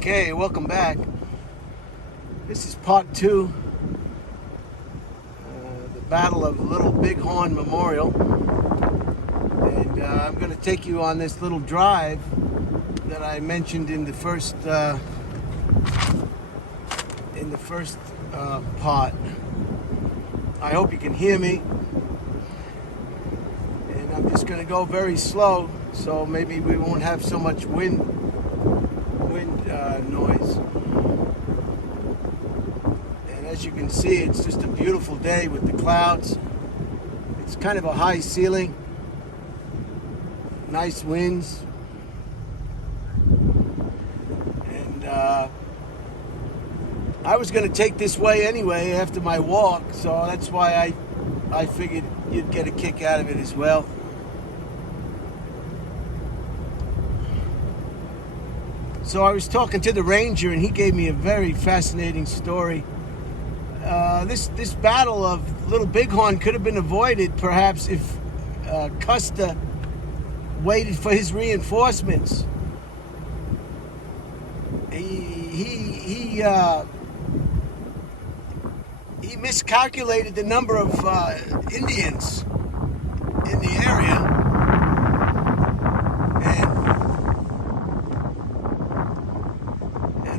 Okay, welcome back. This is part two, the Battle of Little Bighorn Memorial. And I'm going to take you on this little drive that I mentioned in the first part. I hope you can hear me. And I'm just going to go very slow, so maybe we won't have so much wind noise. And as you can see, it's just a beautiful day with the clouds. It's kind of a high ceiling, nice winds, and I was going to take this way anyway after my walk, so that's why I figured you'd get a kick out of it as well. So I was talking to the ranger, and he gave me a very fascinating story. This battle of Little Bighorn could have been avoided, perhaps, if Custer waited for his reinforcements. He miscalculated the number of Indians in the area.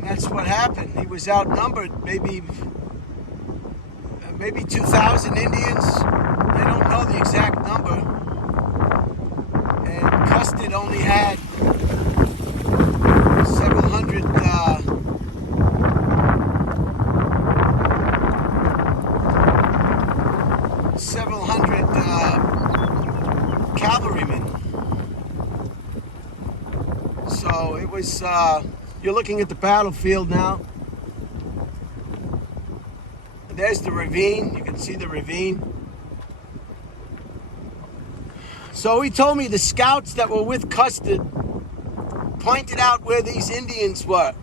That's what happened. He was outnumbered, maybe 2,000 Indians. They don't know the exact number. And Custard only had several hundred cavalrymen. So it was. You're looking at the battlefield now. There's the ravine. You can see the ravine. So he told me the scouts that were with Custard pointed out where these Indians were.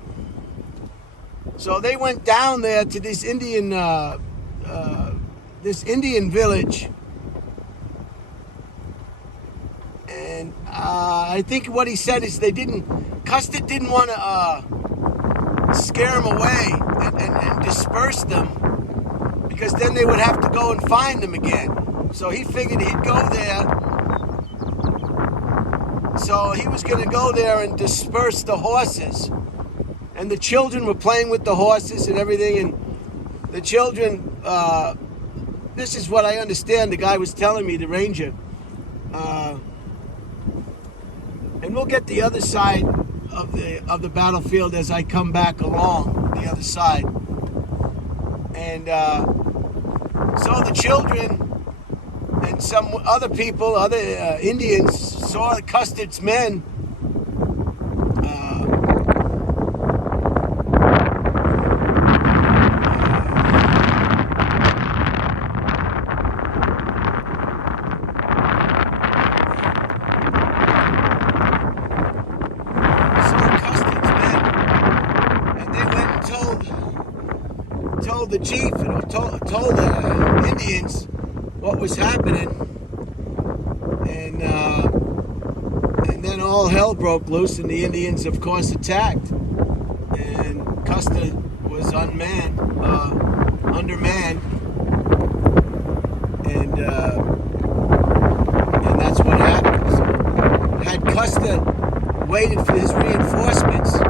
So they went down there to this Indian village. And I think what he said is Custard didn't want to scare them away and disperse them, because then they would have to go and find them again. So he figured he'd go there. So he was going to go there and disperse the horses. And the children were playing with the horses and everything. And the children, this is what I understand, the guy was telling me, the ranger. And we'll get the other side of the battlefield as I come back along the other side. And so the children and some other people, other Indians, saw Custard's men told the chief, told the Indians what was happening, and then all hell broke loose, and the Indians, of course, attacked, and Custer was undermanned, and that's what happened. So, had Custer waited for his reinforcements,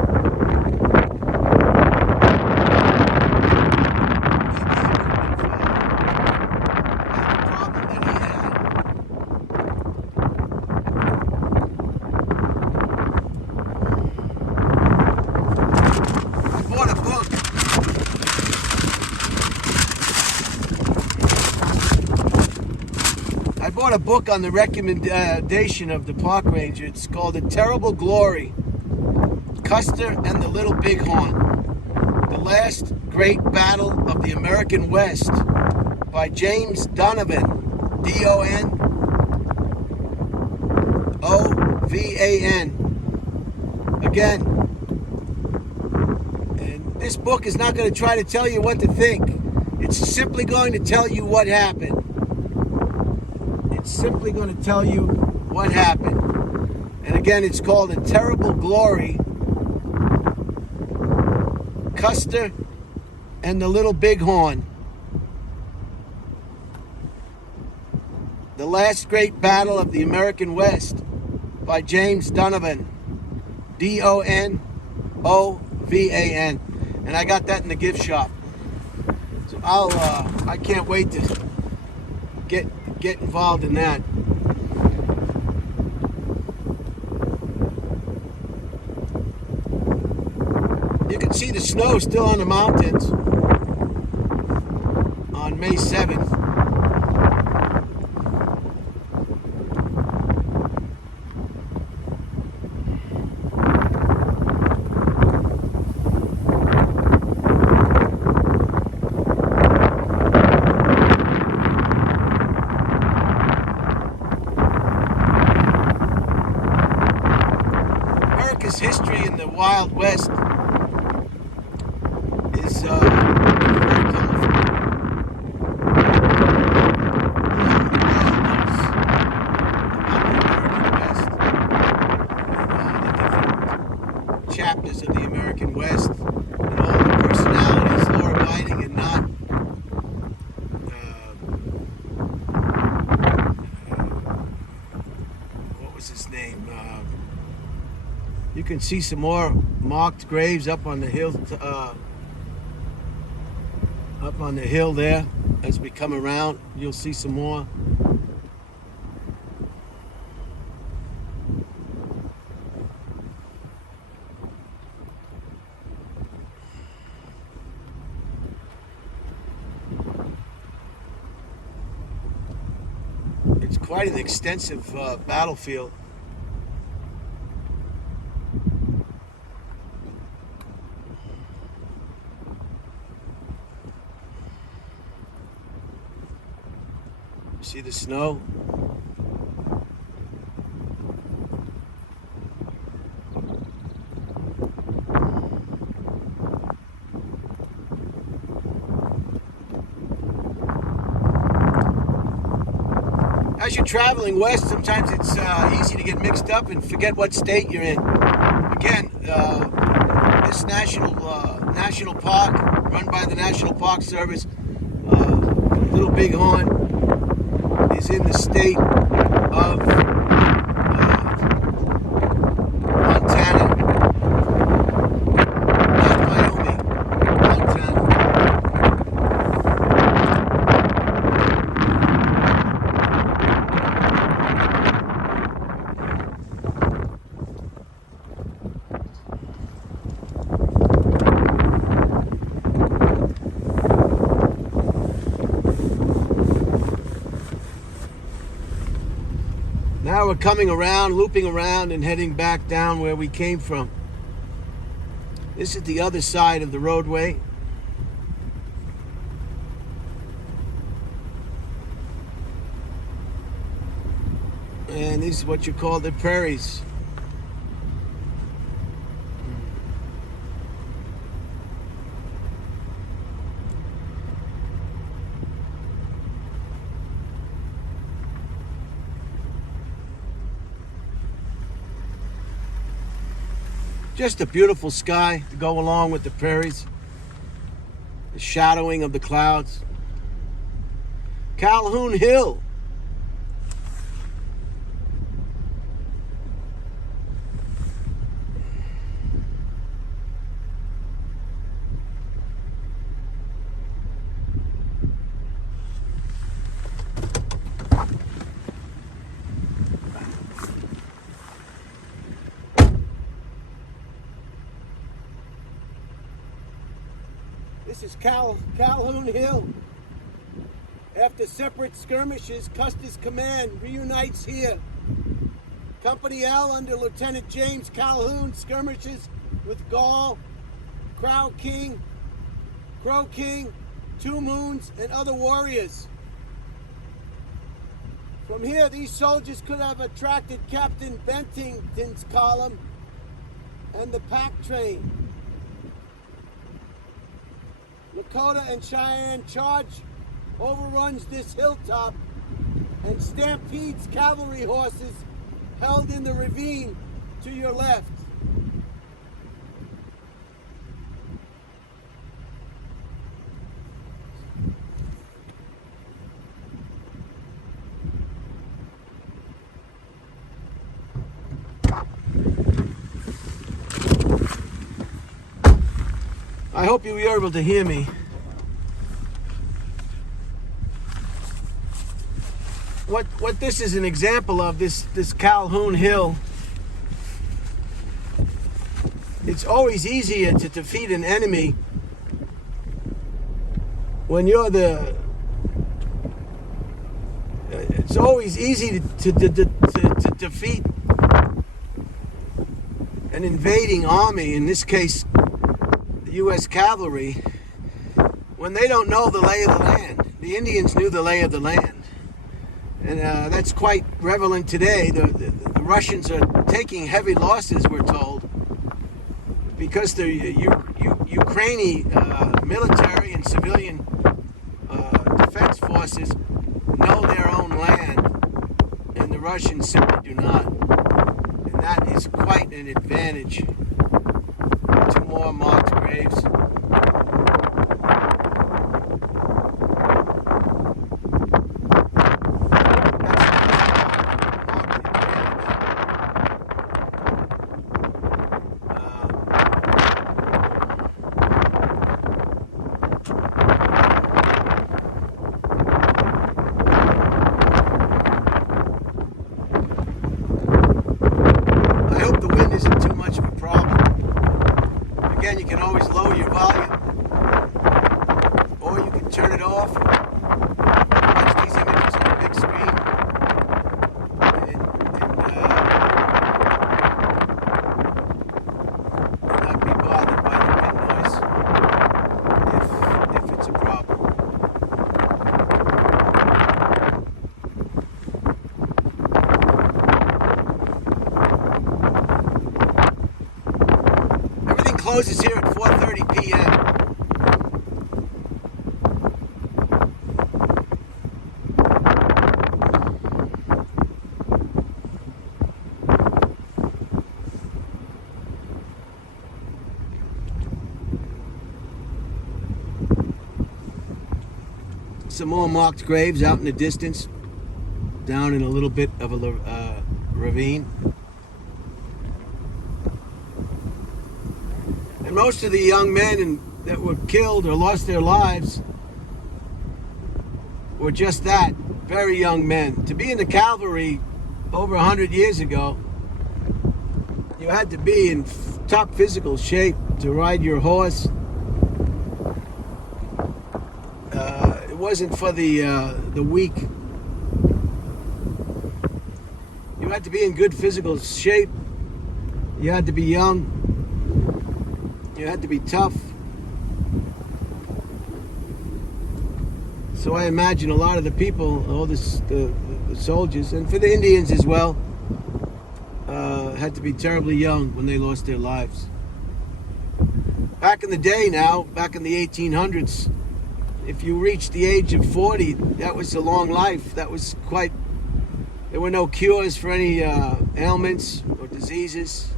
I bought a book on the recommendation of the park ranger. It's called A Terrible Glory, Custer and the Little Bighorn, The Last Great Battle of the American West, by James Donovan, D-O-N-O-V-A-N. Again, and this book is not going to try to tell you what to think. It's simply going to tell you what happened. It's simply going to tell you what happened. And again, it's called A Terrible Glory, Custer and the Little Bighorn. The Last Great Battle of the American West by James Donovan. Donovan. And I got that in the gift shop. So I can't wait to get involved in that. You can see the snow still on the mountains on May 7th. America's history in the Wild West is very colorful. Chapters of the American West and all the personalities, law-abiding and not. What was his name? You can see some more marked graves up on the hill. Up on the hill there, as we come around, you'll see some more. It's quite an extensive battlefield. See the snow? As you're traveling west, sometimes it's easy to get mixed up and forget what state you're in. Again, this national park, run by the National Park Service, Little Bighorn, is in the state of Montana, not Wyoming, Montana. Now we're coming around, looping around, and heading back down where we came from. This is the other side of the roadway. And this is what you call the prairies. Just a beautiful sky to go along with the prairies. The shadowing of the clouds. Calhoun Hill. This is Calhoun Hill. After separate skirmishes, Custer's command reunites here. Company L under Lieutenant James Calhoun skirmishes with Gall, Crow King, Two Moons, and other warriors. From here, these soldiers could have attracted Captain Bentington's column and the pack train. Lakota and Cheyenne charge overruns this hilltop and stampedes cavalry horses held in the ravine to your left. I hope you were able to hear me. What this is an example of, this Calhoun Hill. It's always easier to defeat an enemy when you're the. It's always easy to defeat an invading army, in this case the U.S. cavalry, when they don't know the lay of the land. The Indians knew the lay of the land, and that's quite prevalent today. The Russians are taking heavy losses, we're told, because the Ukrainian military and civilian defense forces know their own land, and the Russians simply do not. And that is quite an advantage. 2 more marked graves. You can always lower your volume, or you can turn it off. Watch these images on a big screen, and not be bothered by the wind noise if it's a problem. Closes here at 4:30 p.m. Some more marked graves out in the distance, down in a little bit of a ravine. And most of the young men that were killed or lost their lives were just that, very young men. To be in the cavalry over 100 years ago, you had to be in top physical shape to ride your horse. It wasn't for the weak. You had to be in good physical shape. You had to be young. You had to be tough. So I imagine a lot of the people, all the soldiers, and for the Indians as well, had to be terribly young when they lost their lives. Back in the day now, back in the 1800s, if you reached the age of 40, that was a long life. That was quite, there were no cures for any ailments or diseases.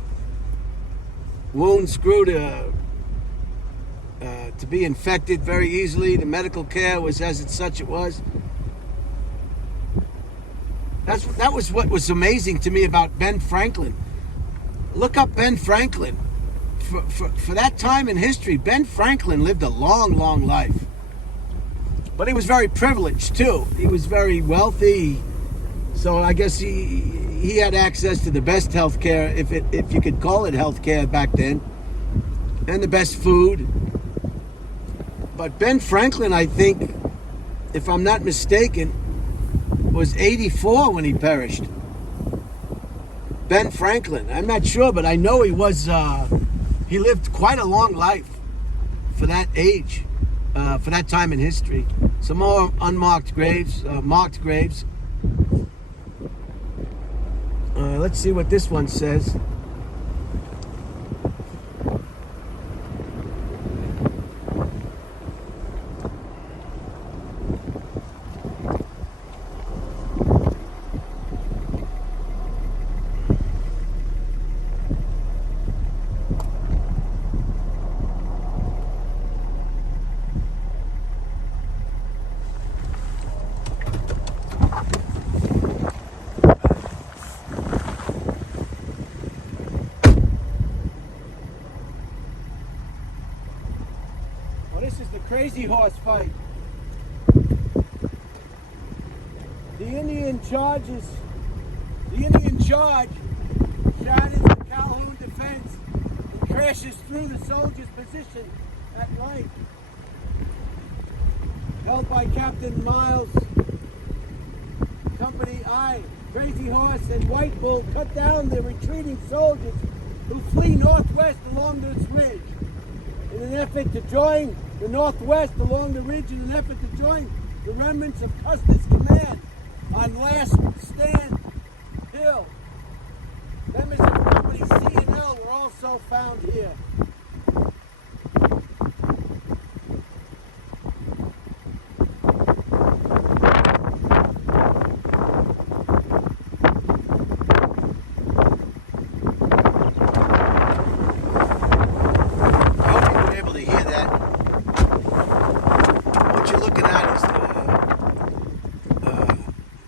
Wounds grew to be infected very easily. The medical care was as such it was. That was what was amazing to me about Ben Franklin. Look up Ben Franklin. For that time in history, Ben Franklin lived a long, long life. But he was very privileged too. He was very wealthy, so I guess he had access to the best health care, if you could call it health care back then, and the best food. But Ben Franklin, I think, if I'm not mistaken, was 84 when he perished. Ben Franklin, I'm not sure, but I know he was, he lived quite a long life for that age, for that time in history. Some more unmarked graves, marked graves. Let's see what this one says. Crazy horse fight. The Indian charge shatters the Calhoun defense and crashes through the soldiers' position at night. Held by Captain Miles, Company I, Crazy Horse and White Bull cut down the retreating soldiers who flee northwest along this ridge. In an effort to join the northwest along the ridge, in an effort to join the remnants of Custer's command on Last Stand Hill. Members of Company C and L were also found here.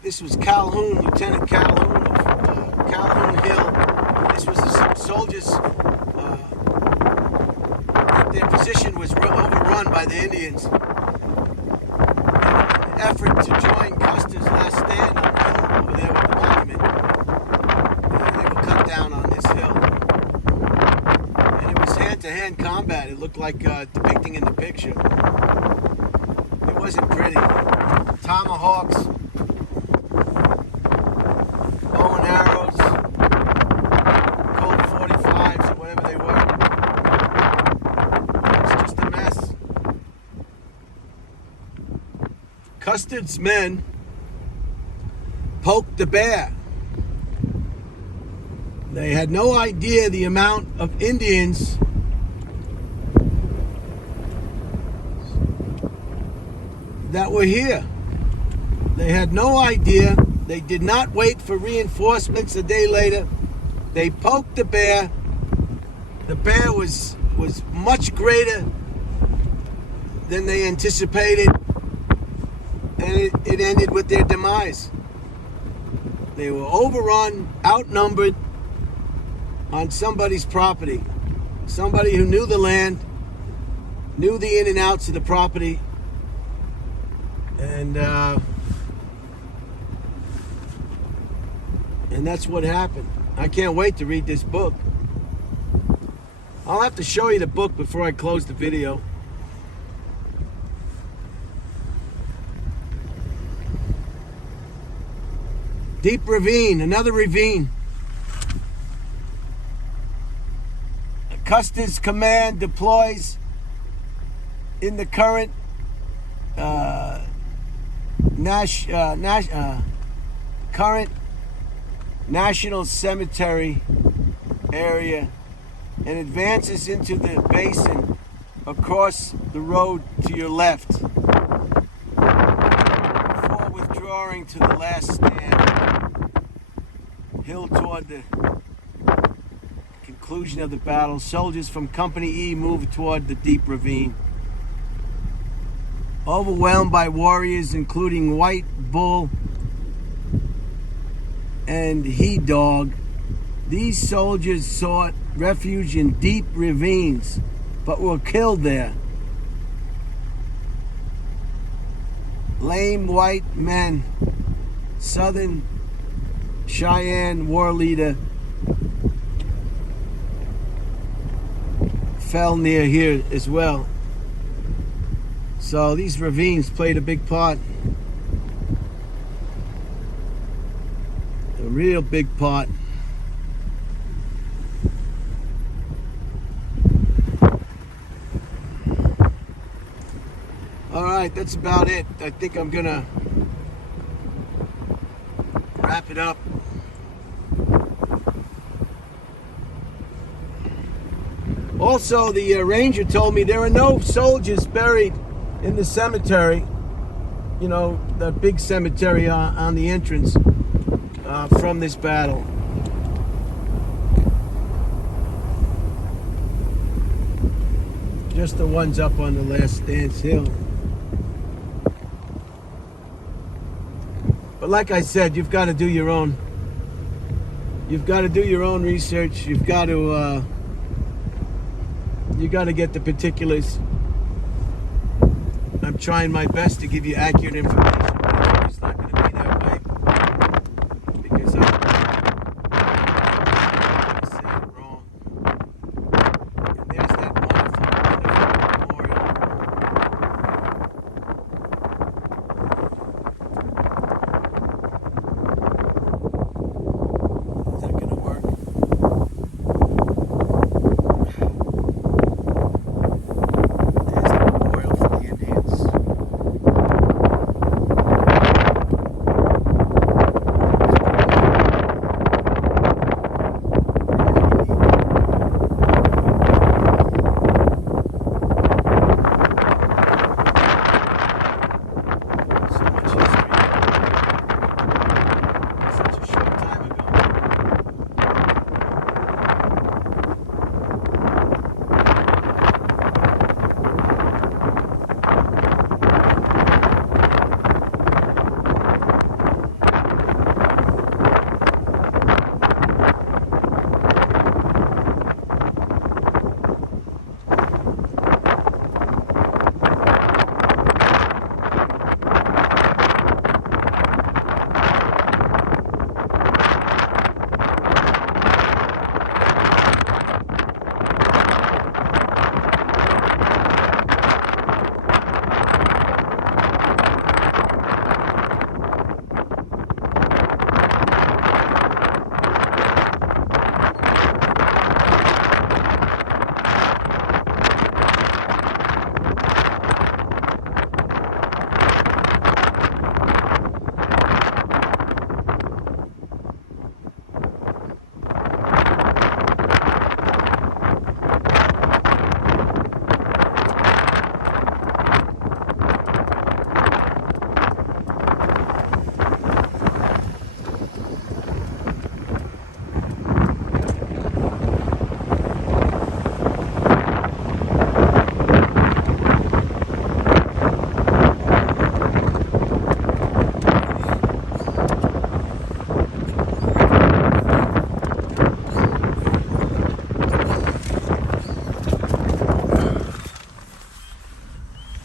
This was Calhoun, Lieutenant Calhoun of Calhoun Hill. This was the soldiers. Their position was overrun by the Indians. In an effort to join Custer's last stand on the hill over there with the monument. They were cut down on this hill. And it was hand-to-hand combat. It looked like depicting in the picture. It wasn't pretty. Tomahawks. Arrows, Colt 45s, or whatever they were. It's just a mess. Custer's men poked the bear. They had no idea the amount of Indians that were here. They had no idea. They did not wait for reinforcements a day later. They poked the bear. The bear was much greater than they anticipated, and it ended with their demise. They were overrun, outnumbered on somebody's property. Somebody who knew the land, knew the in and outs of the property, and that's what happened. I can't wait to read this book. I'll have to show you the book before I close the video. Deep ravine, another ravine. Custer's command deploys in the current current National Cemetery area and advances into the basin across the road to your left before withdrawing to the last stand hill toward the conclusion of the battle. Soldiers from Company E moved toward the deep ravine. Overwhelmed by warriors including White Bull and He Dog, these soldiers sought refuge in deep ravines, but were killed there. Lame white men, Southern Cheyenne war leader, fell near here as well. So these ravines played a big part. A real big part. All right, that's about it. I think I'm gonna wrap it up. Also, the ranger told me there are no soldiers buried in the cemetery. You know, that big cemetery on the entrance. From this battle. Just the ones up on the last stance hill. But like I said, you've got to do your own. You've got to do your own research. You've got to. You got to get the particulars. I'm trying my best to give you accurate information, but it's not going to be that way because I say it wrong. And there's that wonderful, wonderful memorial. Is that going to work? There's the memorial for the Indians. So much history. Such a short time ago.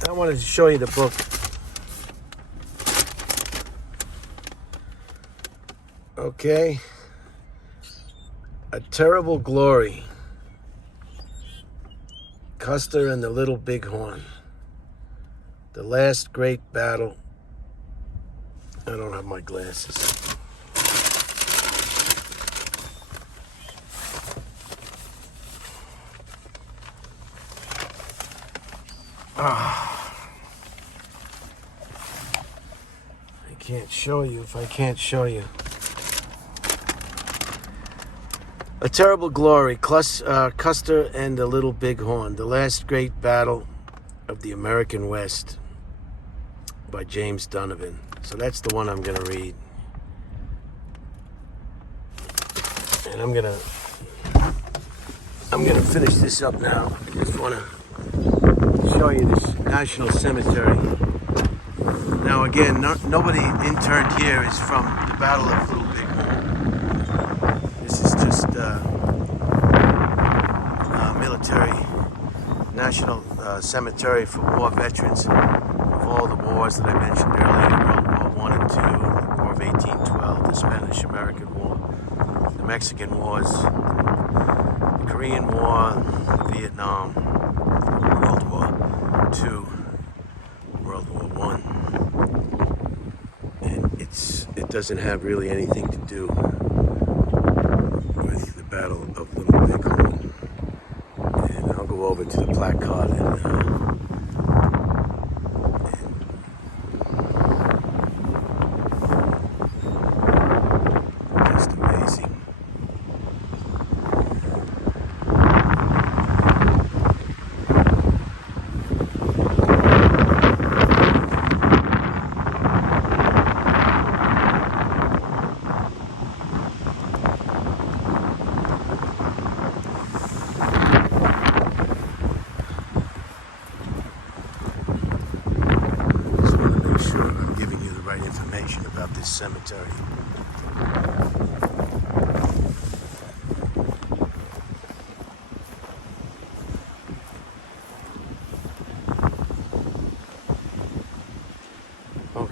I wanted to show you the book. Okay. A Terrible Glory. Custer and the Little Bighorn. The Last Great Battle. I don't have my glasses. I can't show you if I can't show you. A Terrible Glory, Custer and the Little Bighorn, The Last Great Battle of the American West by James Donovan. So that's the one I'm going to read. And I'm going to finish this up now. I just want to show you this National Cemetery. Now again, nobody interned here is from the Battle of Little Bighorn. This is just military National Cemetery for war veterans of all the wars that I mentioned earlier, World War I and II, the War of 1812, the Spanish-American War, the Mexican Wars, the Korean War, Vietnam, World War II, World War I. And it doesn't have really anything to do with the Battle of Little Bighorn. And I'll go over to the placard and just amazing. Information about this cemetery.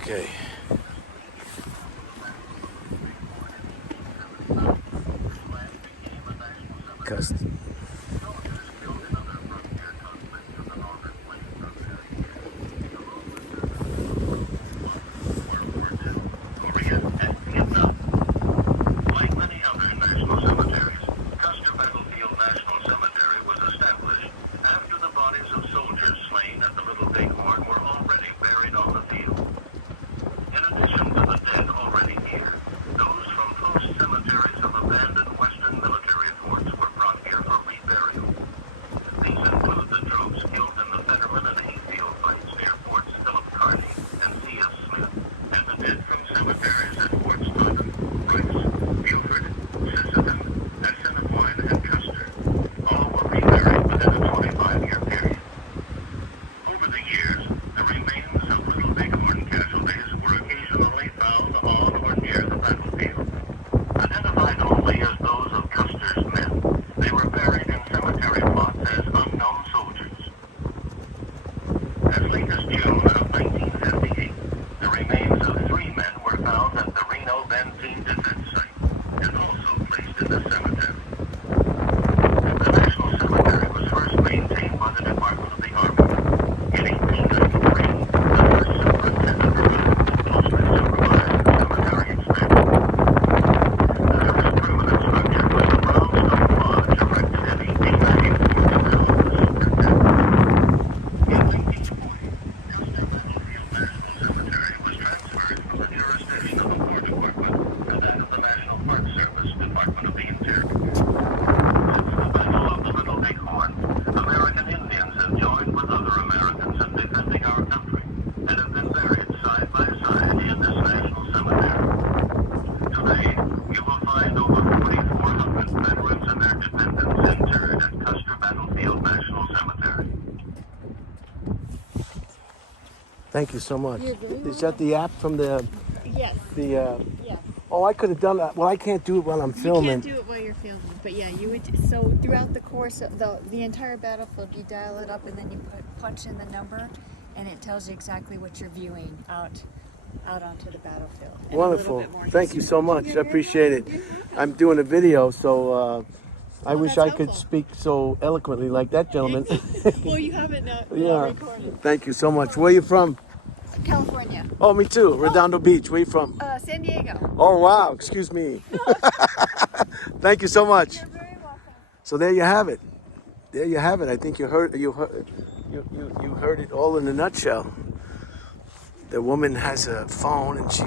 Okay. Custody. Like many other national cemeteries, Custer Battlefield National Cemetery was established after the bodies of soldiers slain at the Little Bighorn were already buried on the field. In addition to the dead already here, those from post cemeteries of abandoned Western military forts were brought here for reburial. These include the troops killed in the Fetterman and Hayfield fights near Forts Philip Kearny and C.S. Smith, and the dead from cemeteries at Forts Loudon, Rice, Beaufort, Sisseton, Assiniboine, and Custer. All were reburied within a 25-year period. Over the years, the remains of Little Bighorn casualties were occasionally found on or near the battlefield. Identified only as those of Custer's men, they were buried in cemetery plots as unknown soldiers. As late as June of 1958, the remains of 3 men were found at the Reno Benzine Defense Site and also placed in the cemetery. The National Cemetery was first maintained by the Department of the Army. In 1893, the first superintendent removed Holtzman supervised the cemetery expansion. The first permanent structure was the brownstone lodge erected in 1894 to house the superintendent. In 1940, Custer Battlefield National Cemetery was transferred from the jurisdiction of the War Department to that of the National Park Service, Department of the Interior. Since the Battle of the Little Bighorn, American Indians have joined with other Americans in defending our country and have been buried side by side in this national cemetery. Today, you will find over 4,400 veterans and their dependents interred at Custer Battlefield National Cemetery. Thank you so much. You're very Is that the app from the Yes. the? Yes. Oh, I could have done that. Well, I can't do it while I'm You filming. can't do it while you're filming, but yeah, you would. So throughout the course of the entire battlefield, you dial it up and then you punch in the number, and it tells you exactly what you're viewing out onto the battlefield. And a little Wonderful. bit more Thank you history. so much. I You're very appreciate it. welcome. You're welcome. I'm doing a video, so I Oh, wish that's I could helpful. speak so eloquently like that gentleman. Well, you have it now Yeah. recorded. Thank you so much. Where are you from? California. Oh, me too. Redondo Beach. Where you from? San Diego. Oh, wow. Excuse me. Thank you so much. You're very welcome. So there you have it. There you have it. I think you heard you heard it all in a nutshell. The woman has a phone and she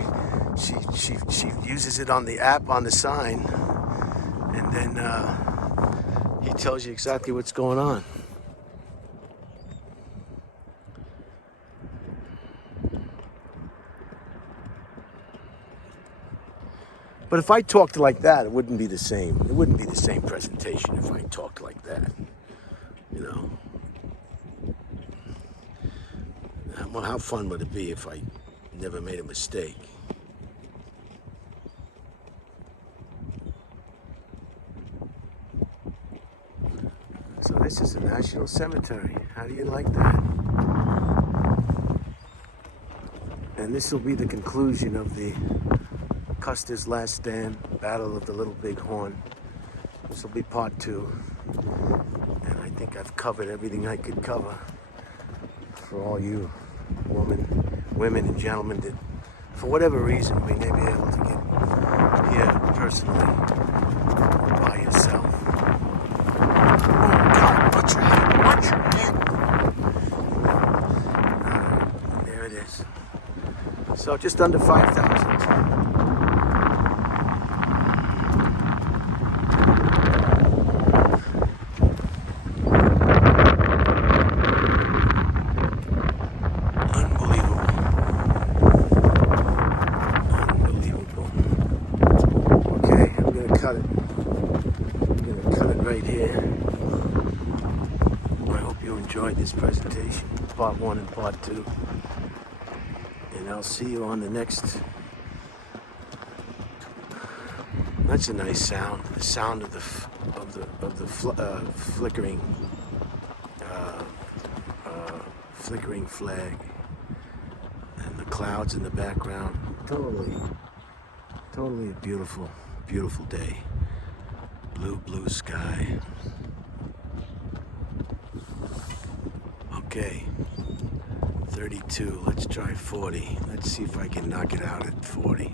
uses it on the app on the sign, and then he tells you exactly what's going on. But if I talked like that, it wouldn't be the same. It wouldn't be the same presentation if I talked like that. You know. Well, how fun would it be if I never made a mistake? So this is a national cemetery. How do you like that? And this will be the conclusion of the Custer's Last Stand, Battle of the Little Bighorn. This will be part 2. And I think I've covered everything I could cover for all you women and gentlemen that, for whatever reason, we may be able to get here personally by yourself. Oh God, watch your head, watch your head. There it is. So just under 5,000. This presentation, part 1 and part 2, and I'll see you on the next. That's a nice sound. The sound of the flickering flickering flag and the clouds in the background. Totally a beautiful, beautiful day. Blue sky. Okay, 32, let's try 40. Let's see if I can knock it out at 40.